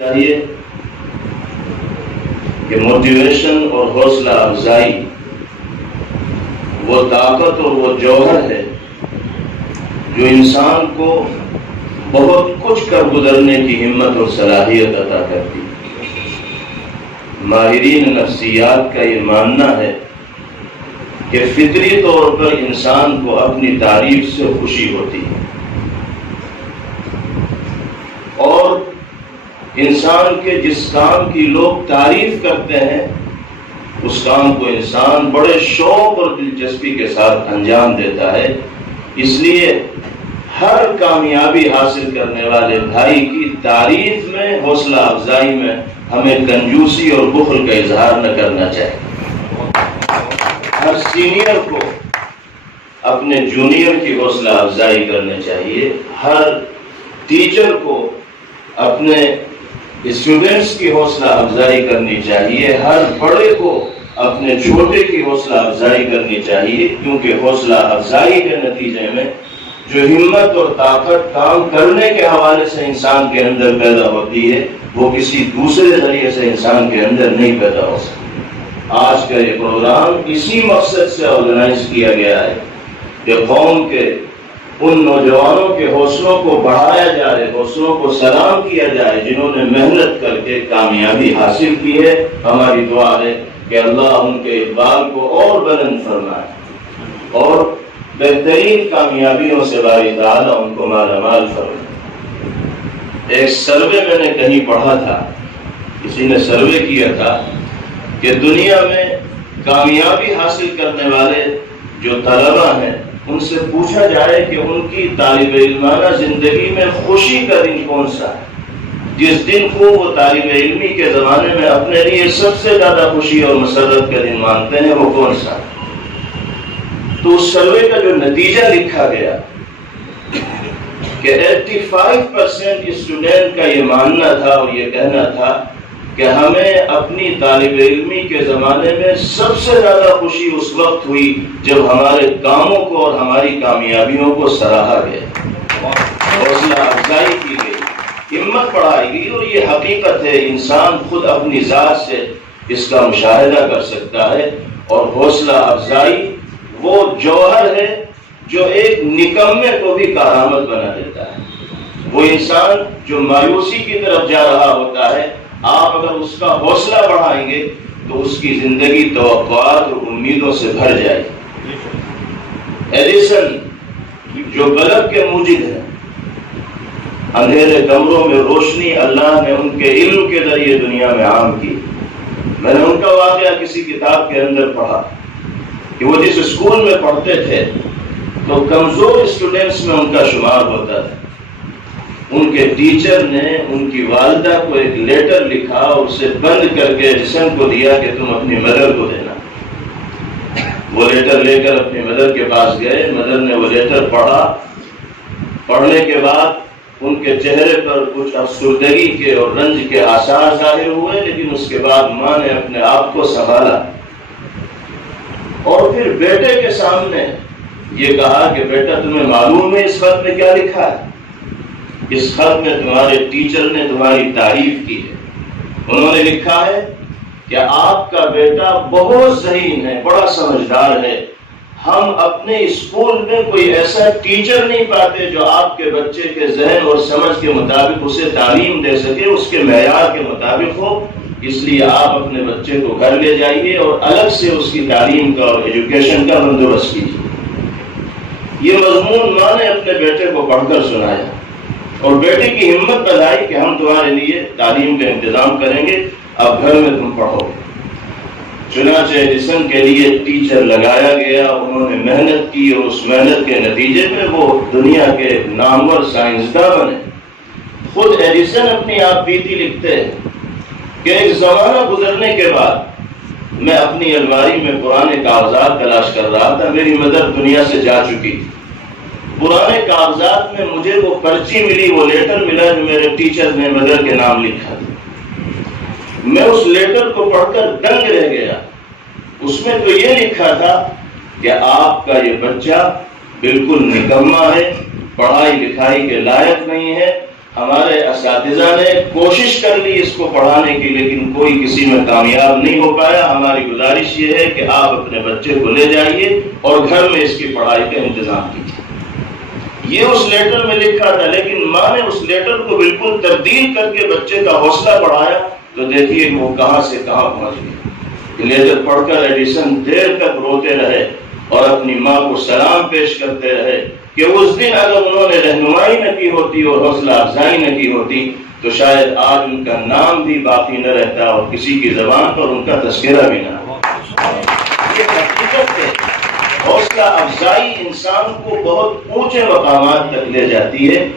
چاہیے کہ موٹیویشن اور حوصلہ افزائی وہ طاقت اور وہ جوہر ہے جو انسان کو بہت کچھ کر گزرنے کی ہمت اور صلاحیت عطا کرتی ہے۔ ماہرین نفسیات کا یہ ماننا ہے کہ فطری طور پر انسان کو اپنی تعریف سے خوشی ہوتی ہے، اور انسان کے جس کام کی لوگ تعریف کرتے ہیں اس کام کو انسان بڑے شوق اور دلچسپی کے ساتھ انجام دیتا ہے۔ اس لیے ہر کامیابی حاصل کرنے والے بھائی کی تعریف میں، حوصلہ افزائی میں ہمیں کنجوسی اور بخل کا اظہار نہ کرنا چاہیے۔ ہر سینئر کو اپنے جونیئر کی حوصلہ افزائی کرنی چاہیے، ہر ٹیچر کو اپنے اسٹوڈنٹس کی حوصلہ افزائی کرنی چاہیے، ہر بڑے کو اپنے چھوٹے کی حوصلہ افزائی کرنی چاہیے، کیونکہ حوصلہ افزائی کے نتیجے میں جو ہمت اور طاقت کام کرنے کے حوالے سے انسان کے اندر پیدا ہوتی ہے وہ کسی دوسرے ذریعے سے انسان کے اندر نہیں پیدا ہو سکتی۔ آج کا یہ پروگرام اسی مقصد سے آرگنائز کیا گیا ہے کہ قوم کے ان نوجوانوں کے حوصلوں کو بڑھایا جائے، حوصلوں کو سلام کیا جائے جنہوں نے محنت کر کے کامیابی حاصل کی ہے۔ ہماری دعا ہے کہ اللہ ان کے اقبال کو اور بلند فرمائے اور بہترین کامیابیوں سے باری تعالیٰ ان کو مالا مال فرمائے۔ ایک سروے میں نے کہیں پڑھا تھا، کسی نے سروے کیا تھا کہ دنیا میں کامیابی حاصل کرنے والے جو طلبہ ہیں ان سے پوچھا جائے کہ ان کی طالب علمانہ زندگی میں خوشی کا دن کون سا ہے، جس دن کو وہ طالب علمی کے زمانے میں اپنے لیے سب سے زیادہ خوشی اور مسرت کا دن مانتے ہیں، وہ کون سا ہے؟ تو اس سروے کا جو نتیجہ لکھا گیا کہ 85% اسٹوڈنٹ کا یہ ماننا تھا اور یہ کہنا تھا کہ ہمیں اپنی طالب علمی کے زمانے میں سب سے زیادہ خوشی اس وقت ہوئی جب ہمارے کاموں کو اور ہماری کامیابیوں کو سراہا گیا، حوصلہ افزائی کی گئی، ہمت بڑھائی گئی۔ اور یہ حقیقت ہے، انسان خود اپنی ذات سے اس کا مشاہدہ کر سکتا ہے۔ اور حوصلہ افزائی وہ جوہر ہے جو ایک نکمے کو بھی کارآمد بنا دیتا ہے۔ وہ انسان جو مایوسی کی طرف جا رہا ہوتا ہے، آپ اگر اس کا حوصلہ بڑھائیں گے تو اس کی زندگی توقعات اور امیدوں سے بھر جائے گی۔ ایڈیسن جو بلب کے موجد ہیں، اندھیرے کمروں میں روشنی اللہ نے ان کے علم کے ذریعے دنیا میں عام کی۔ میں نے ان کا واقعہ کسی کتاب کے اندر پڑھا کہ وہ جس اسکول میں پڑھتے تھے تو کمزور اسٹوڈنٹس میں ان کا شمار ہوتا تھا۔ ان کے ٹیچر نے ان کی والدہ کو ایک لیٹر لکھا اور اسے بند کر کے ایڈیسن کو دیا کہ تم اپنی مدر کو دینا۔ وہ لیٹر لے کر اپنی مدر کے پاس گئے، مدر نے وہ لیٹر پڑھا۔ پڑھنے کے بعد ان کے چہرے پر کچھ افسردگی کے اور رنج کے آثار ظاہر ہوئے، لیکن اس کے بعد ماں نے اپنے آپ کو سنبھالا اور پھر بیٹے کے سامنے یہ کہا کہ بیٹا تمہیں معلوم ہے اس خط میں کیا لکھا ہے؟ اس خط میں تمہارے ٹیچر نے تمہاری تعریف کی ہے۔ انہوں نے لکھا ہے کہ آپ کا بیٹا بہت ذہین ہے، بڑا سمجھدار ہے، ہم اپنے اسکول میں کوئی ایسا ٹیچر نہیں پاتے جو آپ کے بچے کے ذہن اور سمجھ کے مطابق اسے تعلیم دے سکے، اس کے معیار کے مطابق ہو، اس لیے آپ اپنے بچے کو گھر لے جائیے اور الگ سے اس کی تعلیم کا اور ایجوکیشن کا بندوبست کیجیے۔ یہ مضمون ماں نے اپنے بیٹے کو پڑھ کر سنایا اور بیٹے کی ہمت بڑھائی کہ ہم تمہارے لیے تعلیم کا انتظام کریں گے، اب گھر میں تم پڑھو گے۔ چنانچہ ایڈیسن کے لیے ٹیچر لگایا گیا، انہوں نے محنت کی اور اس محنت کے نتیجے میں وہ دنیا کے نامور سائنسداں بنے۔ خود ایڈیسن اپنی آپ بیتی لکھتے ہیں کہ ایک زمانہ گزرنے کے بعد میں اپنی الماری میں پرانے کاغذات تلاش کر رہا تھا، میری مدر دنیا سے جا چکی تھی۔ پرانے کاغذات میں مجھے وہ پرچی ملی، وہ لیٹر ملا جو میرے ٹیچر نے مدر کے نام لکھا تھا۔ میں اس لیٹر کو پڑھ کر دنگ رہ گیا۔ اس میں تو یہ لکھا تھا کہ آپ کا یہ بچہ بالکل نکما ہے، پڑھائی لکھائی کے لائق نہیں ہے، ہمارے اساتذہ نے کوشش کر لی اس کو پڑھانے کی، لیکن کوئی کسی میں کامیاب نہیں ہو پایا۔ ہماری گزارش یہ ہے کہ آپ اپنے بچے کو لے جائیے اور گھر میں اس کی پڑھائی کا انتظام کیجیے۔ یہ اس لیٹر میں لکھا تھا، لیکن ماں نے اس لیٹر کو بالکل تبدیل کر کے بچے کا حوصلہ بڑھایا، تو دیکھیے وہ کہاں سے کہاں پہنچ گئے۔ لیٹر پڑھ کر ایڈیسن دیر تک روتے رہے اور اپنی ماں کو سلام پیش کرتے رہے کہ اس دن اگر انہوں نے رہنمائی نہ کی ہوتی اور حوصلہ افزائی نہ کی ہوتی تو شاید آج ان کا نام بھی باقی نہ رہتا اور کسی کی زبان پر ان کا تذکرہ بھی نہ ہوتا۔ یہ حقیقت ہے، حوصلہ افزائی انسان کو بہت اونچے مقامات تک لے جاتی ہے۔